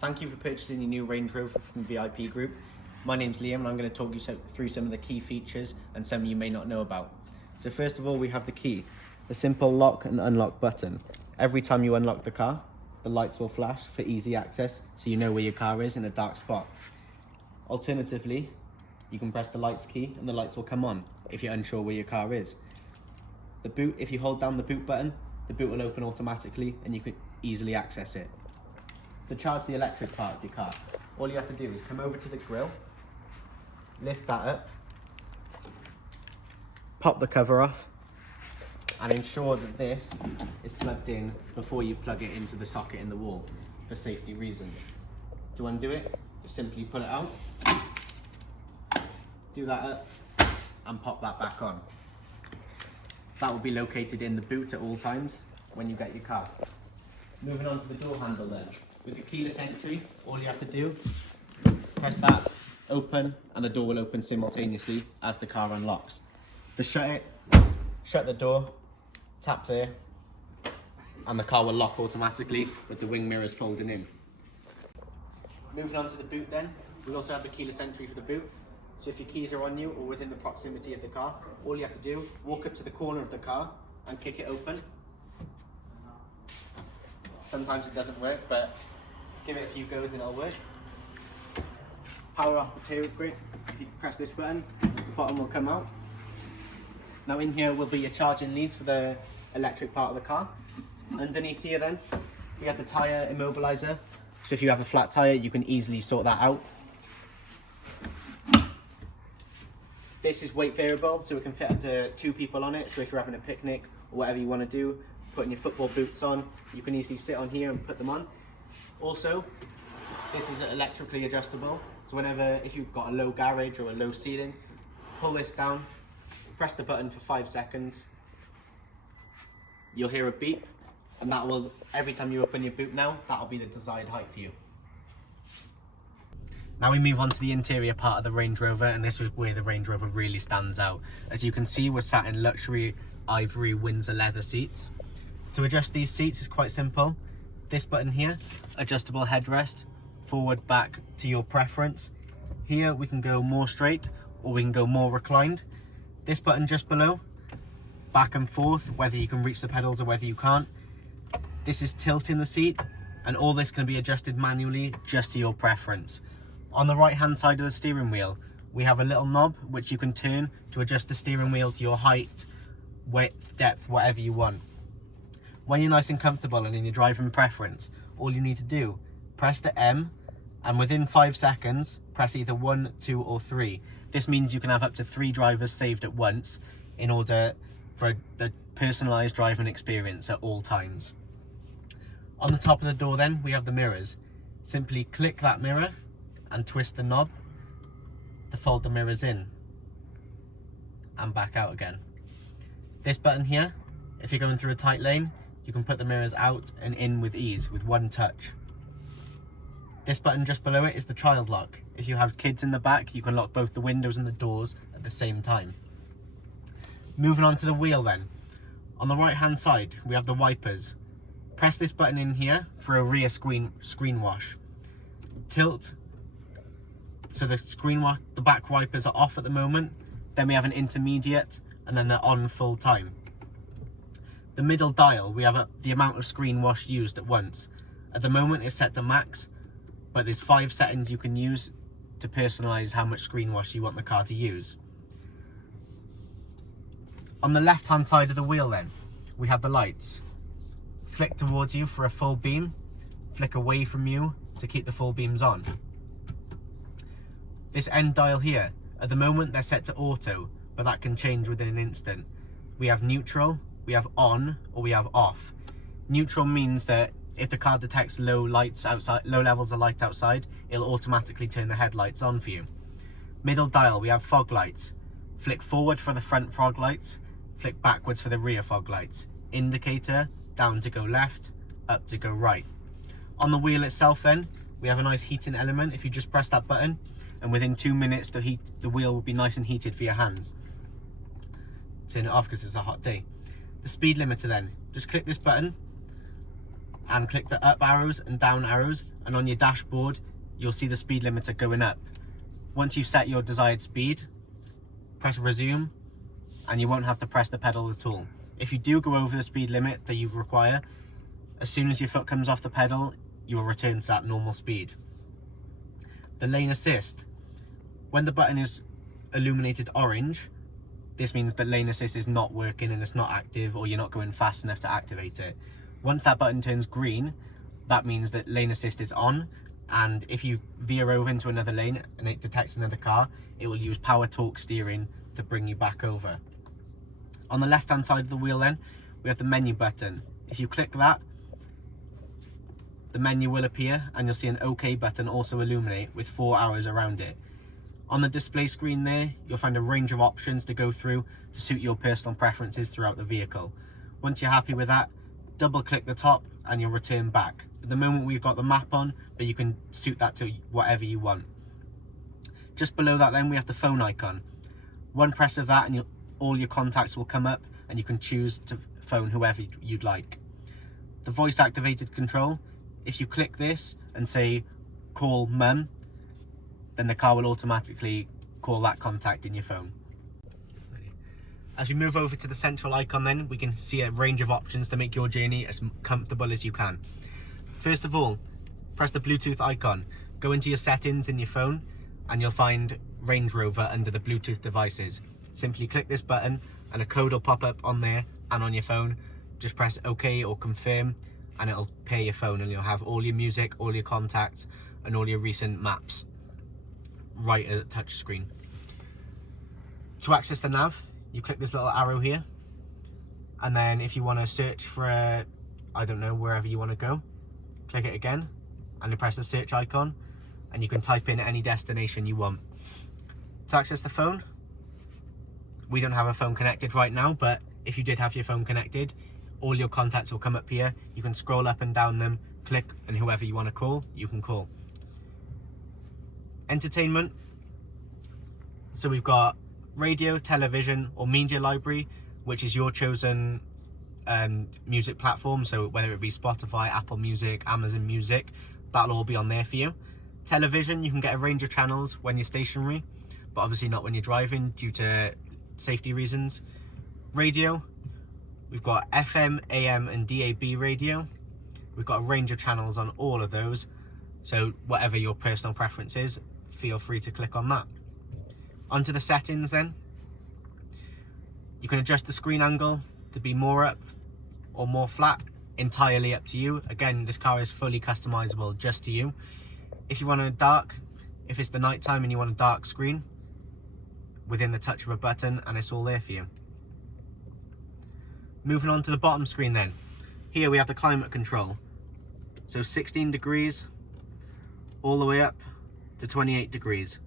Thank you for purchasing your new Range Rover from the VIP group. My name's Liam and I'm going to talk you through some of the key features and some you may not know about. So first of all, we have the key, the simple lock and unlock button. Every time you unlock the car, the lights will flash for easy access so you know where your car is in a dark spot. Alternatively, you can press the lights key and the lights will come on if you're unsure where your car is. The boot, if you hold down the boot button, the boot will open automatically and you can easily access it. To charge the electric part of your car, all you have to do is come over to the grille, lift that up, pop the cover off, and ensure that this is plugged in before you plug it into the socket in the wall for safety reasons. To undo it, just simply pull it out, do that up, and pop that back on. That will be located in the boot at all times when you get your car. Moving on to the door handle then. With the keyless entry, all you have to do, press that, open, and the door will open simultaneously as the car unlocks. To shut it, shut the door, tap there, and the car will lock automatically with the wing mirrors folding in. Moving on to the boot then, we also have the keyless entry for the boot. So if your keys are on you or within the proximity of the car, all you have to do, walk up to the corner of the car and kick it open. Sometimes it doesn't work, but give it a few goes and it'll work. Power off the tail grip. If you press this button, the bottom will come out. Now in here will be your charging leads for the electric part of the car. Underneath here then, we have the tyre immobiliser. So if you have a flat tyre, you can easily sort that out. This is weight bearable, so it can fit up to 2 people on it. So if you're having a picnic or whatever you want to do, putting your football boots on, you can easily sit on here and put them on. Also, this is electrically adjustable. So if you've got a low garage or a low ceiling, pull this down, press the button for 5 seconds. You'll hear a beep, and that will, every time you open your boot now, that'll be the desired height for you. Now we move on to the interior part of the Range Rover, and this is where the Range Rover really stands out. As you can see, we're sat in luxury ivory Windsor leather seats. To adjust these seats is quite simple. This button here, adjustable headrest, forward, back to your preference. Here we can go more straight or we can go more reclined. This button just below, back and forth, whether you can reach the pedals or whether you can't. This is tilting the seat, and all this can be adjusted manually just to your preference. On the right hand side of the steering wheel, we have a little knob which you can turn to adjust the steering wheel to your height, width, depth, whatever you want. When you're nice and comfortable and in your driving preference, all you need to do, press the M, and within 5 seconds, press either 1, 2 or 3. This means you can have up to 3 drivers saved at once in order for the personalised driving experience at all times. On the top of the door then, we have the mirrors. Simply click that mirror and twist the knob to fold the mirrors in and back out again. This button here, if you're going through a tight lane, you can put the mirrors out and in with ease with one touch. This button just below it is the child lock. If you have kids in the back, you can lock both the windows and the doors at the same time. Moving on to the wheel then. On the right hand side, we have the wipers. Press this button in here for a rear screen wash. Tilt so the back wipers are off at the moment, then we have an intermediate, and then they're on full time. The middle dial, we have the amount of screen wash used at once. At the moment it's set to max, but there's 5 settings you can use to personalise how much screen wash you want the car to use. On the left hand side of the wheel then, we have the lights. Flick towards you for a full beam, flick away from you to keep the full beams on. This end dial here, at the moment they're set to auto, but that can change within an instant. We have neutral, we have on, or we have off. Neutral means that if the car detects low levels of light outside, it'll automatically turn the headlights on for you. Middle dial, we have fog lights. Flick forward for the front fog lights, flick backwards for the rear fog lights. Indicator, down to go left, up to go right. On the wheel itself then, we have a nice heating element. If you just press that button, and within 2 minutes the wheel will be nice and heated for your hands. Turn it off because it's a hot day. The speed limiter then, just click this button and click the up arrows and down arrows, and on your dashboard you'll see the speed limiter going up. Once you've set your desired speed, press resume and you won't have to press the pedal at all. If you do go over the speed limit that you require, as soon as your foot comes off the pedal, you will return to that normal speed. The lane assist. When the button is illuminated orange, this means that lane assist is not working and it's not active, or you're not going fast enough to activate it. Once that button turns green, that means that lane assist is on, and if you veer over into another lane and it detects another car, it will use power torque steering to bring you back over. On the left hand side of the wheel then, we have the menu button. If you click that, the menu will appear and you'll see an OK button also illuminate with 4 arrows around it. On the display screen there, you'll find a range of options to go through to suit your personal preferences throughout the vehicle. Once you're happy with that, double click the top and you'll return back. At the moment we've got the map on, but you can suit that to whatever you want. Just below that then we have the phone icon. One press of that and all your contacts will come up and you can choose to phone whoever you'd like. The voice activated control, if you click this and say call mum, then the car will automatically call that contact in your phone. As we move over to the central icon then, we can see a range of options to make your journey as comfortable as you can. First of all, press the Bluetooth icon. Go into your settings in your phone and you'll find Range Rover under the Bluetooth devices. Simply click this button and a code will pop up on there and on your phone. Just press OK or confirm and it'll pair your phone, and you'll have all your music, all your contacts and all your recent maps right at the touch screen. To access the nav, you click this little arrow here, and then if you want to search for I don't know, wherever you want to go, click it again and you press the search icon and you can type in any destination you want. To access the phone, we don't have a phone connected right now, but if you did have your phone connected, all your contacts will come up here. You can scroll up and down them, click, and whoever you want to call, you can call. Entertainment. So we've got radio, television, or media library, which is your chosen music platform. So whether it be Spotify, Apple Music, Amazon Music, that'll all be on there for you. Television, you can get a range of channels when you're stationary, but obviously not when you're driving due to safety reasons. Radio, we've got FM, AM, and DAB radio. We've got a range of channels on all of those, so whatever your personal preference is, feel free to click on that. Onto the settings then. You can adjust the screen angle to be more up or more flat, entirely up to you. Again, this car is fully customizable just to you. If you want a dark, if it's the night time and you want a dark screen, within the touch of a button, and it's all there for you. Moving on to the bottom screen then. Here we have the climate control. So 16 degrees all the way up to 28 degrees.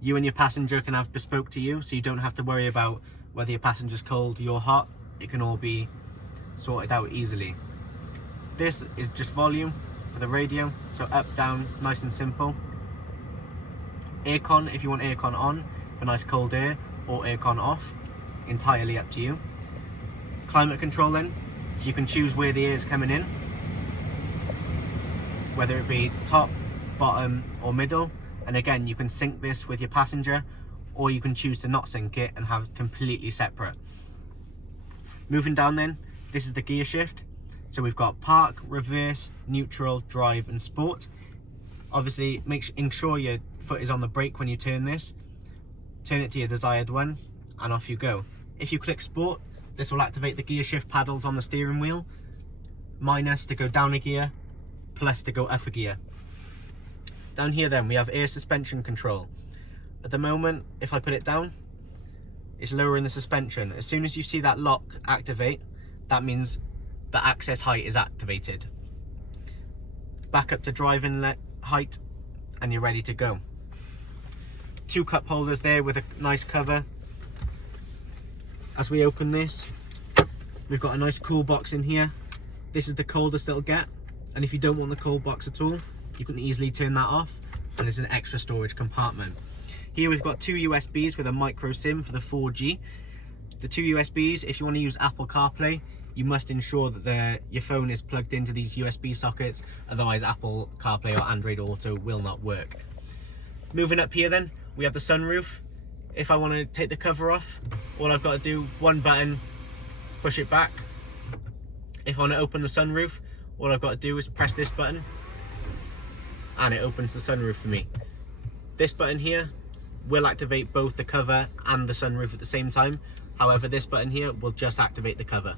You and your passenger can have bespoke to you, so you don't have to worry about whether your passenger's cold, you're hot. It can all be sorted out easily. This is just volume for the radio, so up, down, nice and simple. Aircon, if you want aircon on for nice cold air, or aircon off, entirely up to you. Climate control then, so you can choose where the air is coming in, whether it be top, bottom or middle, and again you can sync this with your passenger, or you can choose to not sync it and have it completely separate. Moving down then, this is the gear shift. So we've got park, reverse, neutral, drive and sport. Obviously ensure your foot is on the brake when you turn this. Turn it to your desired one and off you go. If you click sport, this will activate the gear shift paddles on the steering wheel. Minus to go down a gear, plus to go up a gear. Down here then we have air suspension control. At the moment, if I put it down, it's lowering the suspension. As soon as you see that lock activate, that means the access height is activated. Back up to driving height and you're ready to go. 2 cup holders there with a nice cover. As we open this, we've got a nice cool box in here. This is the coldest it'll get, and if you don't want the cold box at all, you can easily turn that off, and it's an extra storage compartment. Here we've got 2 USBs with a micro SIM for the 4G. The 2 USBs, if you want to use Apple CarPlay, you must ensure that your phone is plugged into these USB sockets, otherwise Apple CarPlay or Android Auto will not work. Moving up here then, we have the sunroof. If I want to take the cover off, all I've got to do, one button, push it back. If I want to open the sunroof, all I've got to do is press this button and it opens the sunroof for me. This button here will activate both the cover and the sunroof at the same time. However, this button here will just activate the cover.